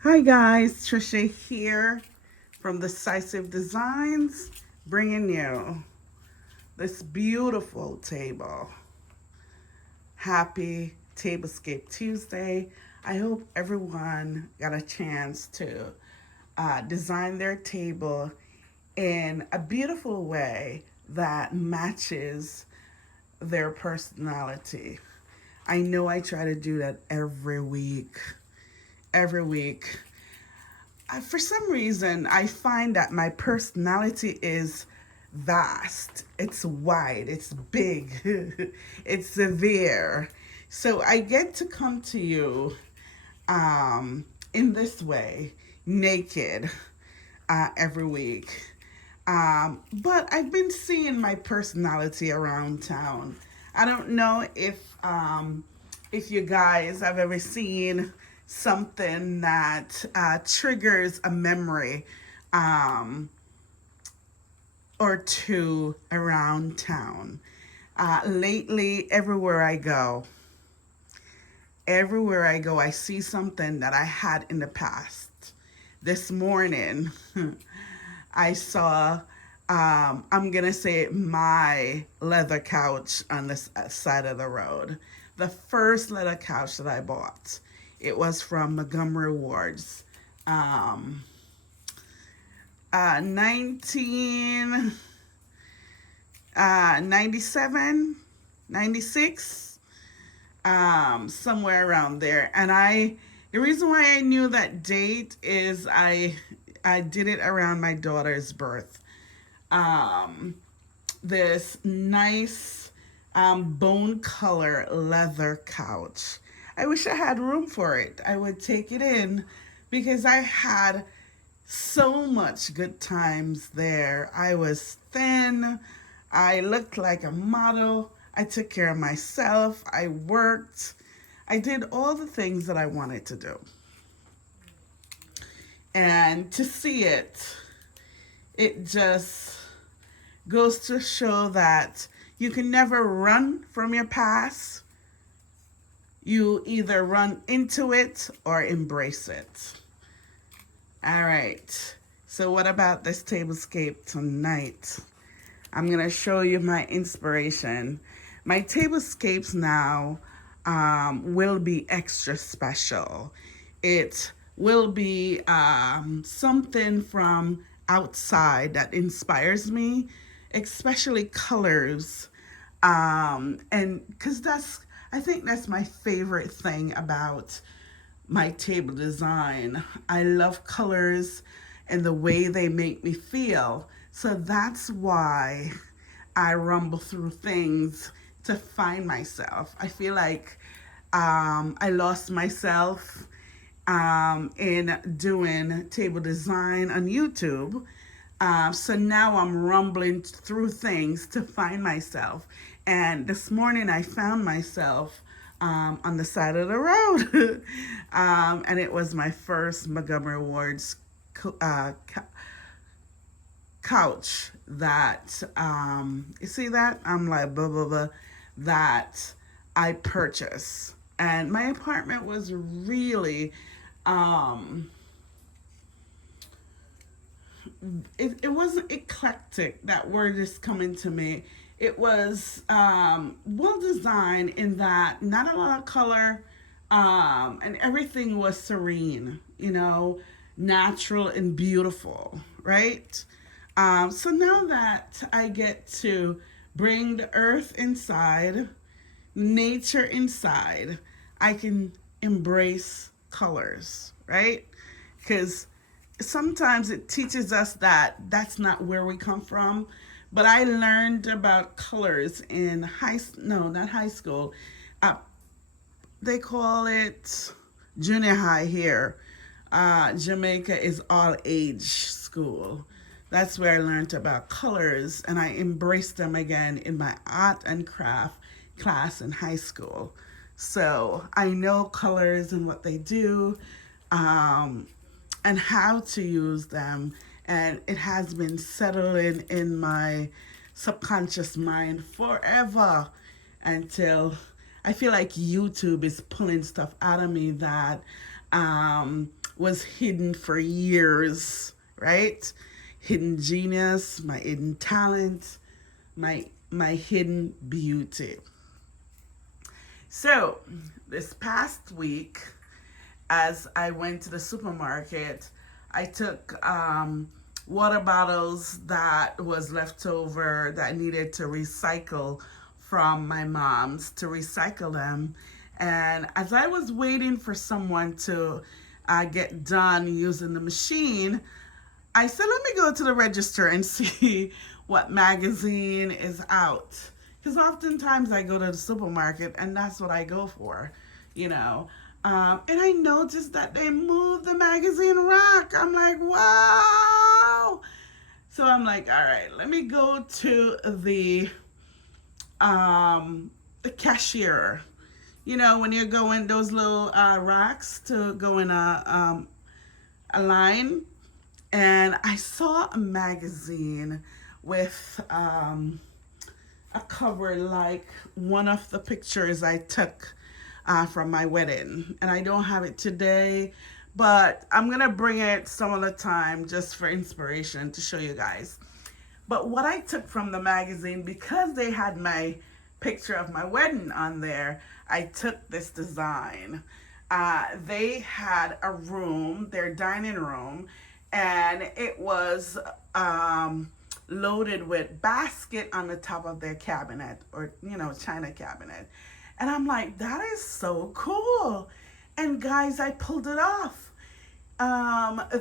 Hi guys, Tricia here from Decisive Designs, bringing you this beautiful table. Happy Tablescape Tuesday. I hope everyone got a chance to design their table in a beautiful way that matches their personality. I know I try to do that every week. Every week. For some reason, I find that my personality is vast, it's wide, it's big, it's severe. So I get to come to you in this way, naked, every week. But I've been seeing my personality around town. I don't know if you guys have ever seen something that triggers a memory um, or two around town. Lately, everywhere I go, I see something that I had in the past. This morning, I saw, I'm going to say, my leather couch on the side of the road. The first leather couch that I bought. It was from Montgomery Ward's. 19 97, 96, somewhere around there. And the reason why I knew that date is I did it around my daughter's birth. Um, this nice bone color leather couch. I wish I had room for it. I would take it in because I had so much good times there. I was thin. I looked like a model. I took care of myself. I worked. I did all the things that I wanted to do. And to see it, it just goes to show that you can never run from your past. You either run into it or embrace it. All right. So, what about this tablescape tonight? I'm going to show you my inspiration. My tablescapes now will be extra special. It will be something from outside that inspires me, especially colors. And because I think that's my favorite thing about my table design. I love colors and the way they make me feel. So that's why I rumble through things to find myself. I feel like I lost myself in doing table design on YouTube. So now I'm rumbling through things to find myself. And this morning I found myself on the side of the road. And it was my first Montgomery Ward's couch that, you see that? I'm like, blah, blah, blah, that I purchased. And my apartment was really, um, it wasn't eclectic. That word is coming to me. It was well designed in that not a lot of color, and everything was serene, natural and beautiful, right? So now that I get to bring the earth inside, nature inside, I can embrace colors, right? Because sometimes it teaches us that that's not where we come from. But I learned about colors in no, not high school. Uh, they call it junior high here. Jamaica is all age school. That's where I learned about colors and I embraced them again in my art and craft class in high school. So I know colors and what they do. Um, and how to use them. And it has been settling in my subconscious mind forever until I feel like YouTube is pulling stuff out of me that was hidden for years, right? Hidden genius, my hidden talent, my hidden beauty. So, this past week, as I went to the supermarket, I took water bottles that was left over that needed to recycle from my mom's to recycle them. And as I was waiting for someone to get done using the machine, I said, let me go to the register and see what magazine is out. Because oftentimes I go to the supermarket and that's what I go for, you know. And I noticed that they moved the magazine rack. I'm like, wow. So I'm like, all right, let me go to the cashier. You know, when you go in those little racks to go in a line, and I saw a magazine with a cover like one of the pictures I took from my wedding. And I don't have it today, but I'm going to bring it some other time just for inspiration to show you guys. But what I took from the magazine, because they had my picture of my wedding on there, I took this design. They had a room, their dining room, and it was loaded with basket on the top of their cabinet, or china cabinet. And I'm like, that is so cool. And guys, I pulled it off.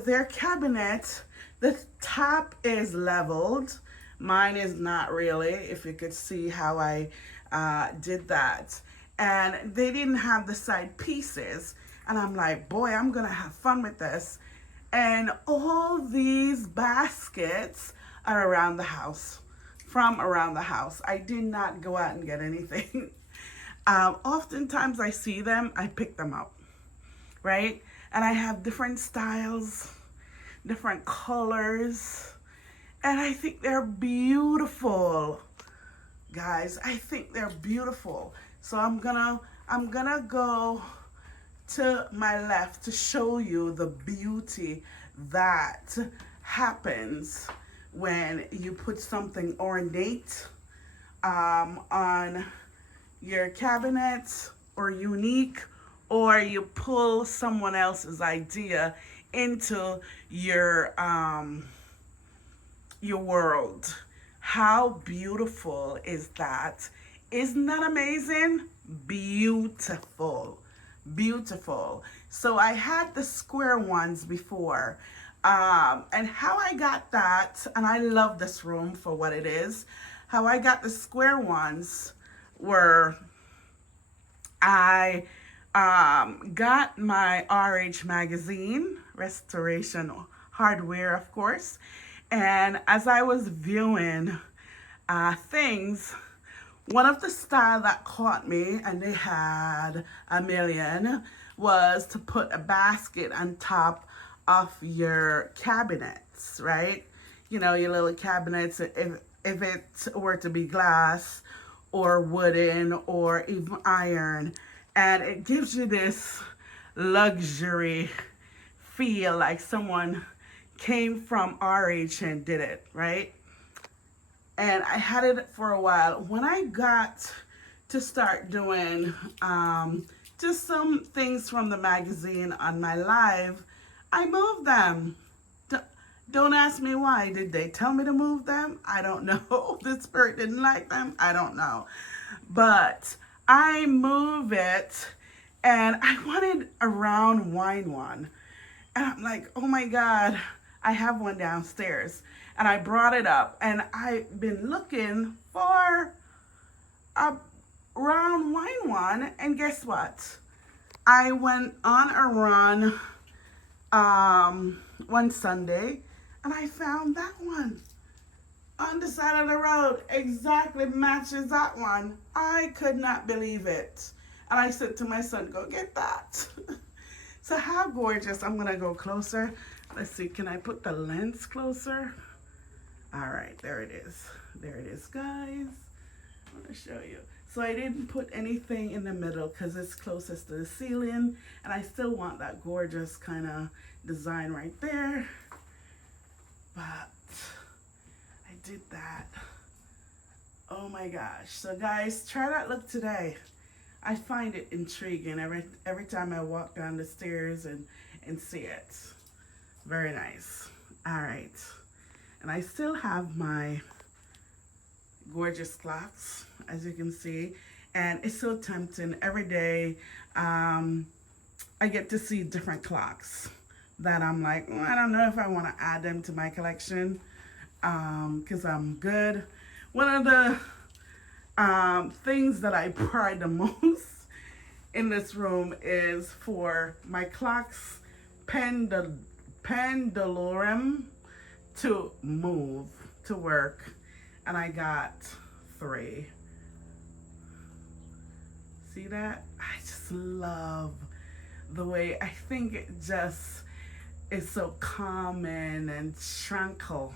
Their cabinet, the top is leveled. Mine is not really, if you could see how I did that. And they didn't have the side pieces. And I'm like, boy, I'm going to have fun with this. And all these baskets are around the house, from around the house. I did not go out and get anything. Oftentimes I see them, I pick them up, right? And I have different styles, different colors, and I think they're beautiful, guys. I think they're beautiful. So I'm gonna go to my left to show you the beauty that happens when you put something ornate on your cabinet, or unique, or you pull someone else's idea into your world. How beautiful is that? Isn't that amazing? Beautiful. Beautiful. So I had the square ones before. And how I got that, and I love this room for what it is, how I got the square ones were, I got my RH magazine, Restoration Hardware, of course, and as I was viewing things, one of the style that caught me, and they had a million, was to put a basket on top of your cabinets, right? You know, your little cabinets, if it were to be glass or wooden or even iron, and it gives you this luxury feel, like someone came from RH and did it, right? And I had it for a while. When I got to start doing just some things from the magazine on my live, I moved them. Don't ask me why. Did they tell me to move them? I don't know. The spirit didn't like them. I don't know. But I move it, and I wanted a round wine one. And I'm like, oh my God, I have one downstairs. And I brought it up, and I've been looking for a round wine one, and guess what? I went on a run one Sunday, and I found that one on the side of the road. Exactly matches that one. I could not believe it. And I said to my son, go get that. So how gorgeous. I'm going to go closer. Let's see, can I put the lens closer? All right, there it is. There it is, guys. I'm going to show you. So I didn't put anything in the middle because it's closest to the ceiling, and I still want that gorgeous kind of design right there. But I did that. Oh my gosh. So guys, try that look today. I find it intriguing every time I walk down the stairs and see it. Very nice. All right. And I still have my gorgeous clocks, as you can see. And it's so tempting. Every day, I get to see different clocks that I'm like, I don't know if I want to add them to my collection because I'm good. One of the things that I pride the most in this room is for my clocks pendulum to move, to work. And I got 3. See that? I just love the way, I think it just is so calming and tranquil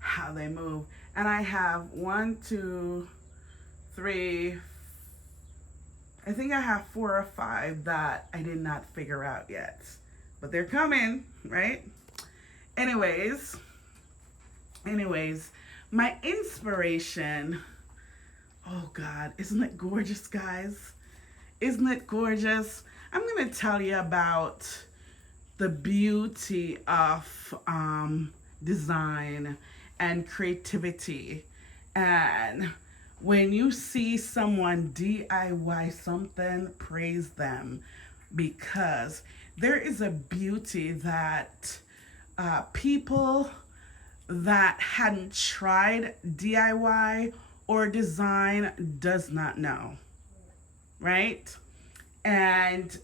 how they move. And I have 1, 2, 3, I think I have 4 or 5 that I did not figure out yet. But they're coming, right? Anyways, my inspiration, oh God, isn't it gorgeous, guys? Isn't it gorgeous? I'm going to tell you about the beauty of design and creativity. And when you see someone DIY something, praise them, because there is a beauty that people that hadn't tried DIY or design does not know, right? And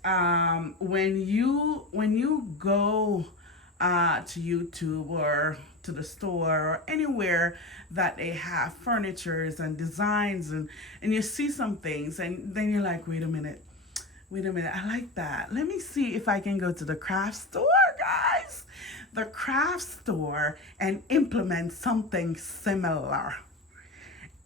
when you go to YouTube or to the store or anywhere that they have furnitures and designs, and you see some things, and then you're like, wait a minute, I like that. Let me see if I can go to the craft store, guys. The craft store and implement something similar.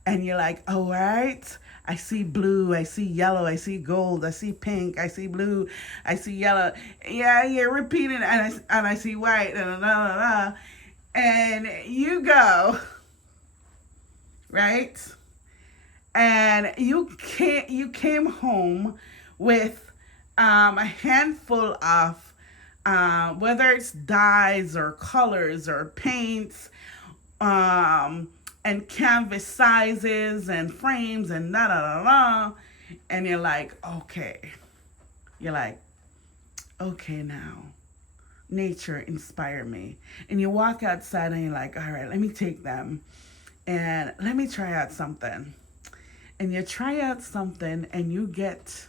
And you're like, all right, I see blue, I see yellow, I see gold, I see pink, I see blue, I see yellow. Yeah, you're repeating, and I see white, and you go, right? And you came home with a handful of whether it's dyes or colors or paints, and canvas sizes and frames and and you're like, okay, now, nature inspire me. And you walk outside and you're like, all right, let me take them and let me try out something. And you try out something and you get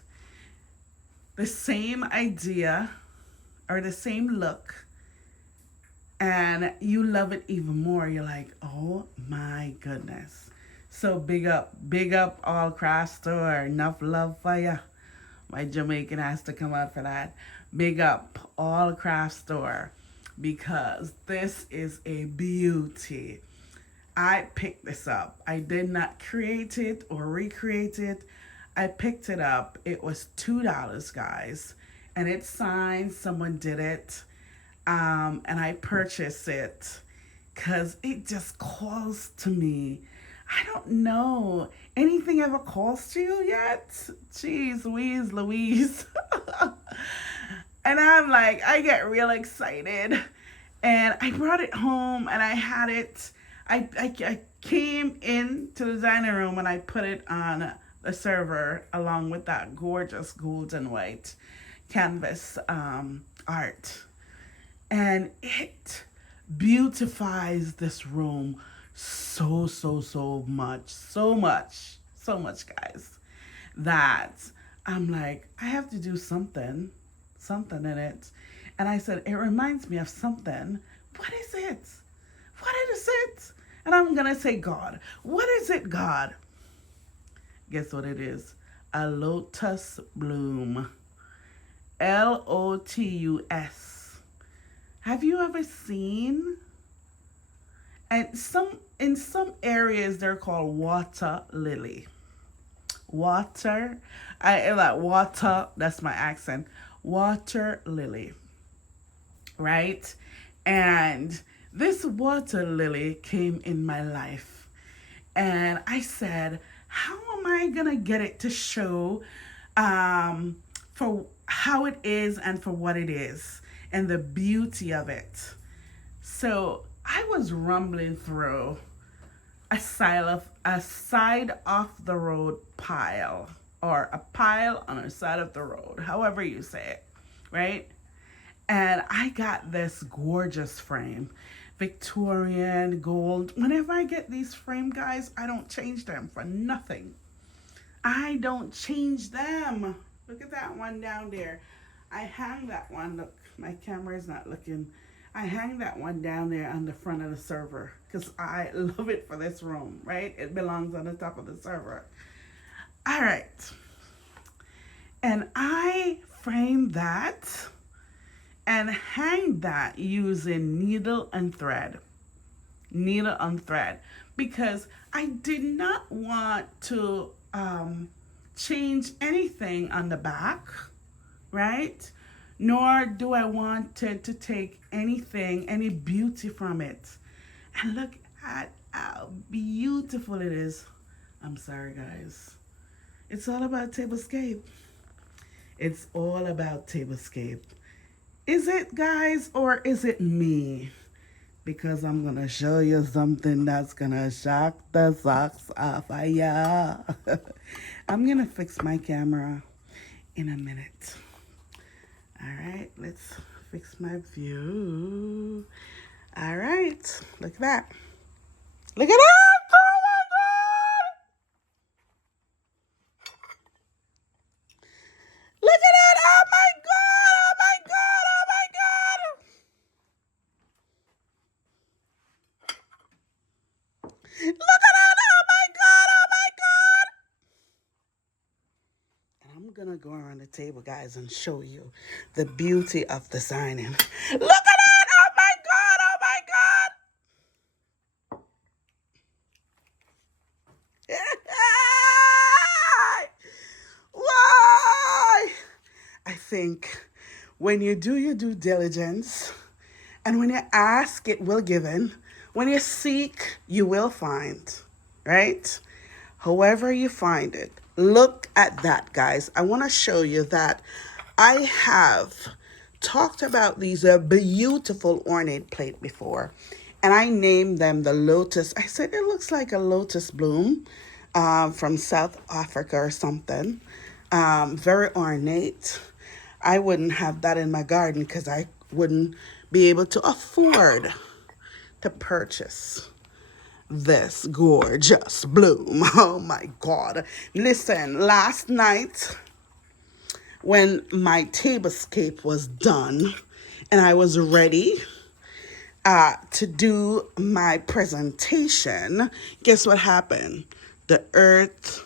the same idea or the same look, and you love it even more. You're like, oh my goodness. So big up all craft store. Enough love for ya. My Jamaican has to come out for that. Big up all craft store, because this is a beauty. I picked this up. I did not create it or recreate it. I picked it up. It was $2, guys. And it's signed. Someone did it. And I purchased it because it just calls to me. I don't know. Anything ever calls to you yet? Jeez, Louise. And I'm like, I get real excited. And I brought it home and I had it. I came into the dining room and I put it on the server along with that gorgeous gold and white canvas art. And it beautifies this room so much, guys, that I'm like, I have to do something in it. And I said, it reminds me of something. What is it? And I'm going to say, God. What is it, God? Guess what it is? A Lotus Bloom. Lotus. Have you ever seen? And in some areas they're called water lily. water. I like water. That's my accent. Water lily, right? And this water lily came in my life, and I said, "How am I gonna get it to show, for how it is and for what it is, and the beauty of it?" So I was rumbling through a side of the road pile, or a pile on a side of the road, however you say it, right? And I got this gorgeous frame, Victorian gold. Whenever I get these frame, guys, I don't change them for nothing. I don't change them. Look at that one down there. I hang that one. Look, my camera is not looking. I hang that one down there on the front of the server because I love it for this room, right? It belongs on the top of the server. All right. And I frame that and hang that using needle and thread. Needle and thread. Because I did not want to change anything on the back, right? Nor do I want to take anything, any beauty from it. And look at how beautiful it is. I'm sorry, guys. It's all about Tablescape. It's all about Tablescape. Is it, guys, or is it me? Because I'm going to show you something that's going to shock the socks off of ya. I'm going to fix my camera in a minute. All right, let's fix my view. All right, look at that. Look at that! Oh my God! Look at that! Oh my God! Oh my God! Oh my God! Look at that! Oh my God! Oh my God! And I'm gonna go around the table, guys, and show you the beauty of designing. Look at that! Oh my God! Oh my God! Why? I think when you do your due diligence, and when you ask, it will given. When you seek, you will find, right? However you find it. Look at that, guys. I want to show you that I have talked about these beautiful ornate plate before, and I named them the Lotus. I said it looks like a Lotus Bloom from South Africa or something. Very ornate. I wouldn't have that in my garden because I wouldn't be able to afford to purchase this gorgeous bloom. Oh my God. Listen, last night when my tablescape was done and I was ready to do my presentation, guess what happened? The earth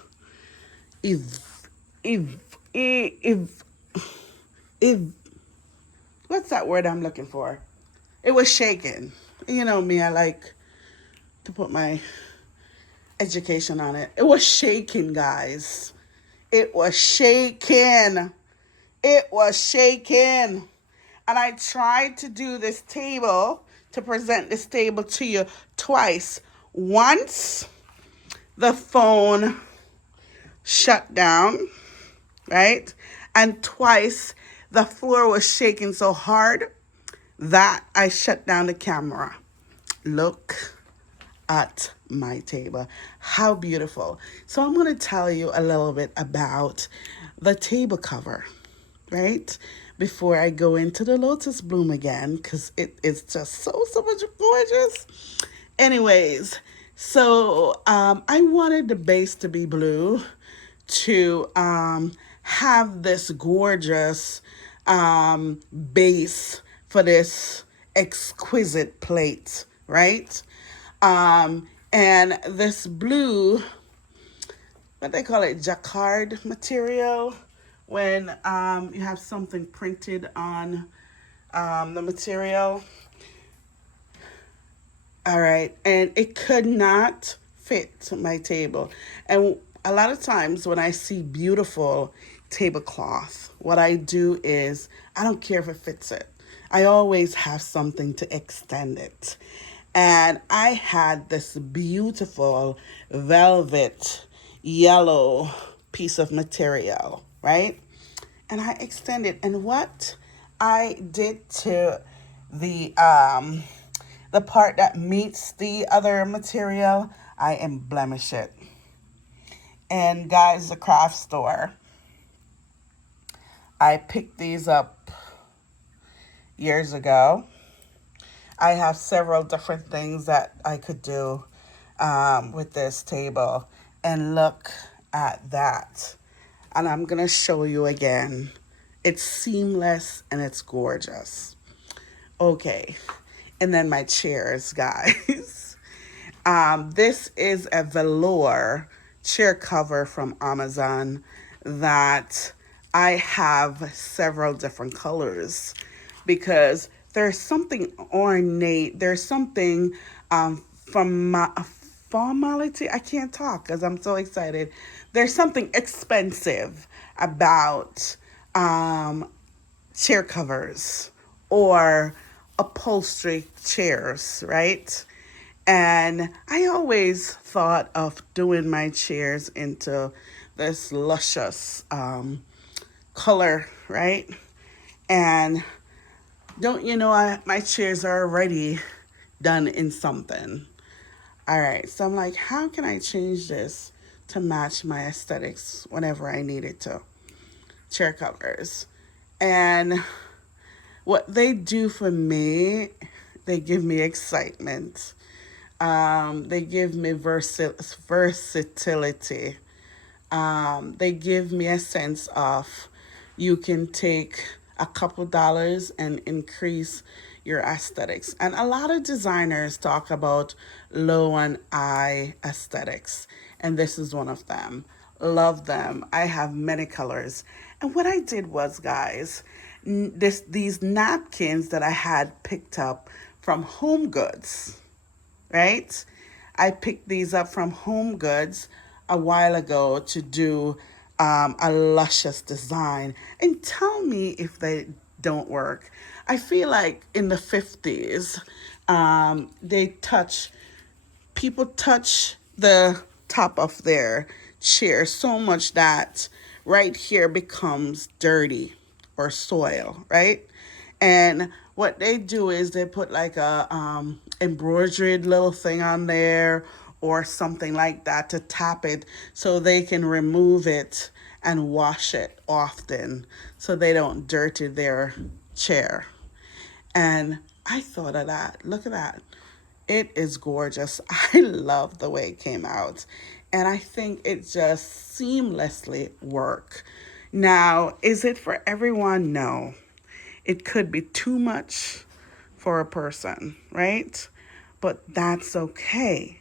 is, if, if, what's that word I'm looking for? It was shaking. You know me, I like to put my education on it. It was shaking, guys. It was shaking. It was shaking. And I tried to do this table, to present this table to you twice. Once, the phone shut down, right? And twice, the floor was shaking so hard that I shut down the camera. Look at my table. How beautiful. So I'm going to tell you a little bit about the table cover, right? Before I go into the Lotus Bloom again, because it is just so much gorgeous. Anyways, so I wanted the base to be blue to have this gorgeous base for this exquisite plate, right? And this blue, what they call it, jacquard material, when you have something printed on the material. All right, and it could not fit my table. And a lot of times when I see beautiful tablecloth, what I do is I don't care if it fits it. I always have something to extend it. And I had this beautiful velvet yellow piece of material, right? And I extended. And what I did to the um the part that meets the other material, I emblemish it. And guys, the craft store, I picked these up years ago. I have several different things that I could do with this table. And look at that. And I'm going to show you again. It's seamless and it's gorgeous. Okay. And then my chairs, guys. This is a velour chair cover from Amazon that I have several different colors because there's something ornate. There's something from my formality. I can't talk because I'm so excited. There's something expensive about chair covers or upholstery chairs, right? And I always thought of doing my chairs into this luscious color, right? And don't you know, my chairs are already done in something. All right, so I'm like, how can I change this to match my aesthetics whenever I need it to? Chair covers. And what they do for me, they give me excitement. They give me versatility. They give me a sense of you can take a couple dollars and increase your aesthetics. And a lot of designers talk about low and high aesthetics, and this is one of them. Love them. I have many colors. And what I did was, guys, these napkins that I had picked up from Home Goods, right? I picked these up from Home Goods a while ago to do a luscious design. And tell me if they don't work. I feel like in the 50s, they people touch the top of their chair so much that right here becomes dirty or soil, right? And what they do is they put like a embroidered little thing on there or something like that to tap it so they can remove it and wash it often so they don't dirty their chair. And I thought of that. Look at that. It is gorgeous. I love the way it came out. And I think it just seamlessly worked. Now, is it for everyone? No. It could be too much for a person, right? But that's okay.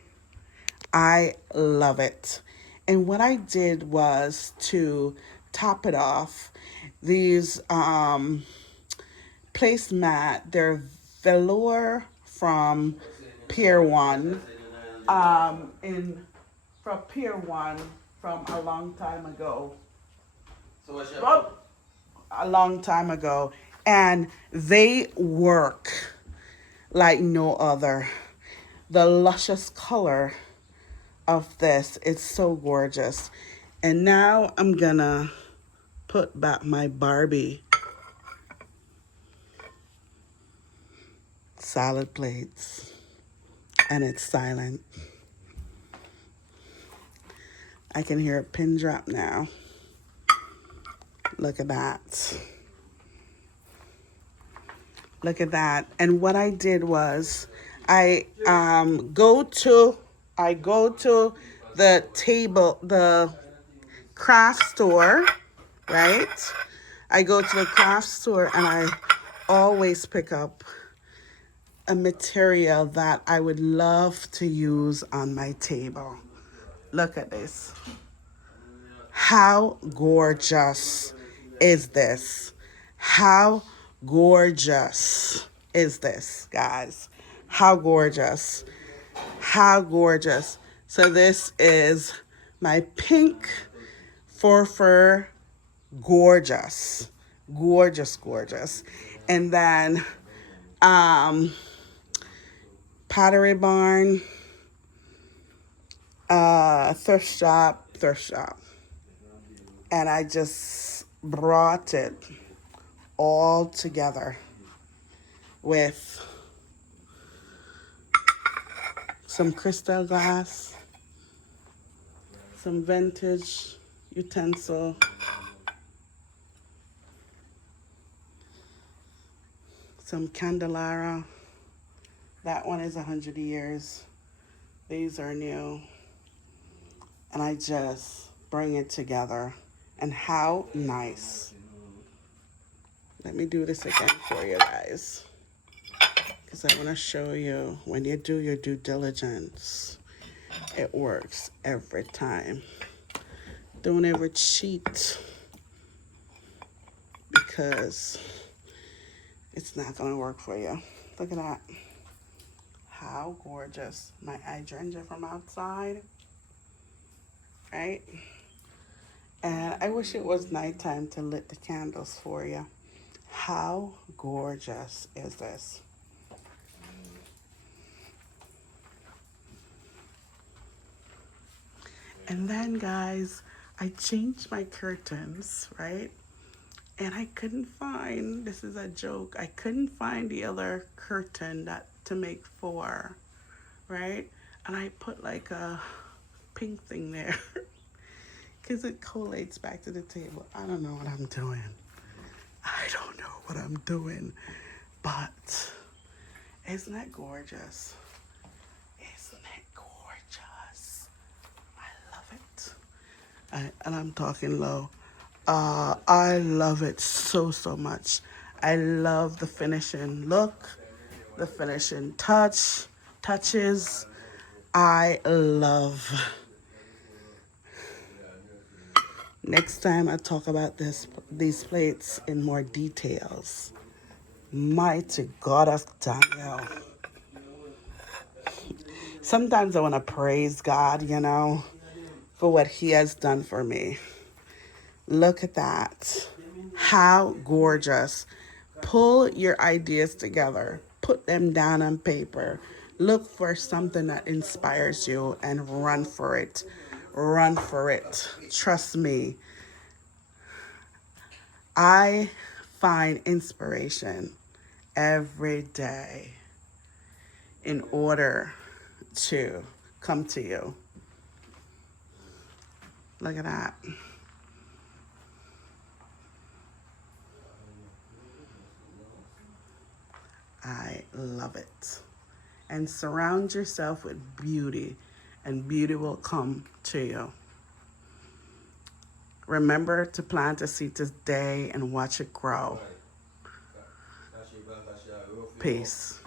I love it. And what I did was to top it off, these placemat, they're velour from Pier 1, in from Pier 1 from a long time ago. So what's your a long time ago, and they work like no other. The luscious color of this, it's so gorgeous. And now I'm gonna put back my Barbie salad plates, and it's silent. I can hear a pin drop now. Look at that. Look at that. And what I did was I go to the craft store, right? I go to the craft store and I always pick up a material that I would love to use on my table. Look at this. How gorgeous is this? How gorgeous is this, guys? How gorgeous. How gorgeous. So this is my pink fur, gorgeous, gorgeous, gorgeous. And then Pottery Barn, thrift shop. And I just brought it all together with some crystal glass, some vintage utensil, some candelabra. That one is 100 years. These are new. And I just bring it together. And how nice. Let me do this again for you guys, because I want to show you when you do your due diligence, it works every time. Don't ever cheat, because it's not going to work for you. Look at that. How gorgeous. My hydrangea from outside, right? And I wish it was nighttime to lit the candles for you. How gorgeous is this? And then, guys, I changed my curtains, right? And I couldn't find, this is a joke, I couldn't find the other curtain that to make 4, right? And I put like a pink thing there because it collates back to the table. I don't know what I'm doing. I don't know what I'm doing, but isn't that gorgeous? Isn't it gorgeous? I love it. And I'm talking low. I love it so, so much. I love the finishing look, the finishing touches. I love. Next time I talk about these plates in more details. Mighty God of Daniel. Sometimes I want to praise God, for what he has done for me. Look at that. How gorgeous. Pull your ideas together. Put them down on paper. Look for something that inspires you and run for it. Run for it. Trust me. I find inspiration every day in order to come to you. Look at that. I love it. And surround yourself with beauty, and beauty will come to you. Remember to plant a seed this day and watch it grow. Peace.